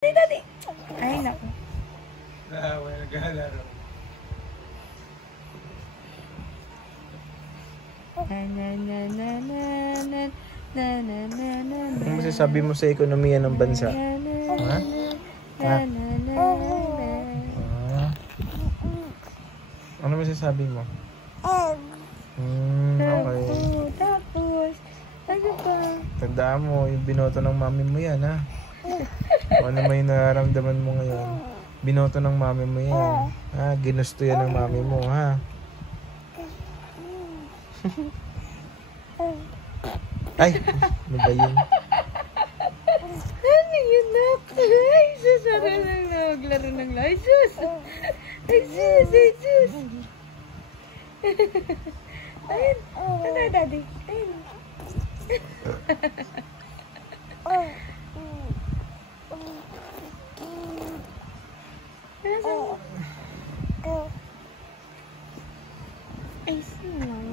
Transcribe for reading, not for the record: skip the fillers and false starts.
Daddy. Ay, naku. Naglalaro. Ano masasabi mo sa ekonomiya ng bansa? Ha? Ha? Ano masasabi mo? Okay. Tapos, ano pa? Tandaan mo, yung binoto ng mami mo yan, ha? Kung ano may nararamdaman mo ngayon, binoto ng mami mo yan. Ha? Ginusto yan ng mami mo, ha? Ay! Ano ba yun? Ano yun na? Ay, sus! Ano lang na? Maglaro ng la. Ay, sus! Ay, sus! Ay, sus! Ayun. Ano, Daddy? Ayun. Ay, sus!